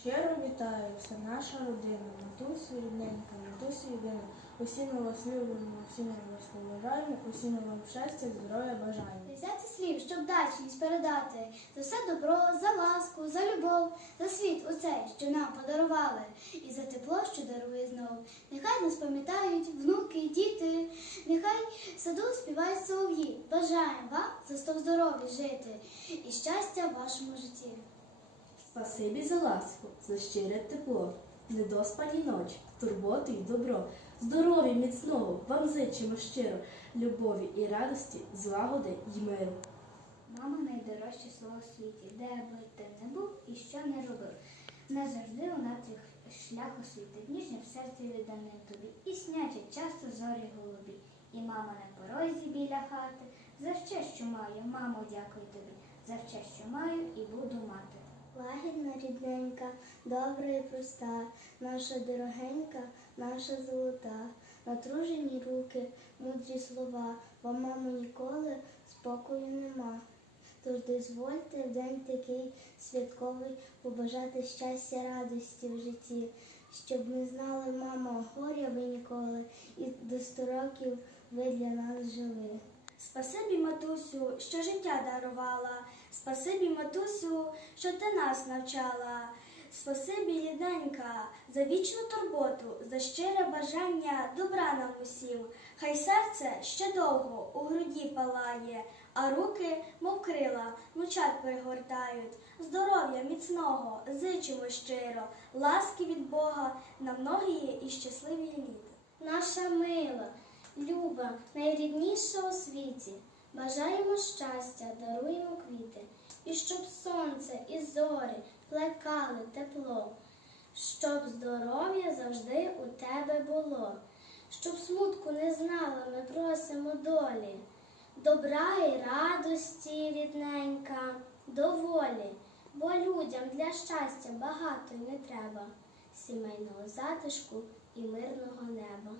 Щиро вітаю, вся наша родина, матусю рідненька, матусю єдина. Усі ми вас любимо, усі ми вас поважаємо, усі ми вам щастя, здоров'я бажаємо. Взяти слів, щоб вдячність передати за все добро, за ласку, за любов, за світ оцей, що нам подарували, і за тепло, що дарує знов. Нехай нас пам'ятають внуки, діти, нехай саду співають солов'ї. Бажаємо вам за сто здоров'я жити і щастя в вашому житті. Спасибі за ласку, за щире тепло, недоспані ночі, турботи й добро. Здоров'я міцного вам зичимо щиро, любові і радості, злагоди й миру. Мама найдорожче слово в світі, де би ти не був і що не робив. Не завжди вона твій шлях освітить, ніжня в серці віддане тобі, і снячать часто зорі голубі. І мама на порозі біля хати, за все, що маю, мамо, дякую тобі, за все, що маю, і буду мати. Лагідна рідненька, добра і проста, наша дорогенька, наша золота, натружені руки, мудрі слова, вам, мамо, ніколи спокою нема. Тож дозвольте в день такий святковий побажати щастя, радості в житті, щоб не знали, мамо, горя ви ніколи, і до сто років ви для нас жили. Спасибі, матусю, що життя дарувала. Спасибі, матусю, що ти нас навчала. Спасибі, рідненька, за вічну турботу, за щире бажання добра нам усім. Хай серце ще довго у груді палає, а руки, мов крила, внучат перегортають. Здоров'я міцного, зичимо щиро, ласки від Бога на многії і щасливі літа. Наша мила, люба, найрідніша у світі. Бажаємо щастя, даруємо квіти, і щоб сонце і зорі плекали тепло, щоб здоров'я завжди у тебе було, щоб смутку не знала, ми просимо долі, добра і радості, рідненька, доволі, бо людям для щастя багато й не треба, сімейного затишку і мирного неба.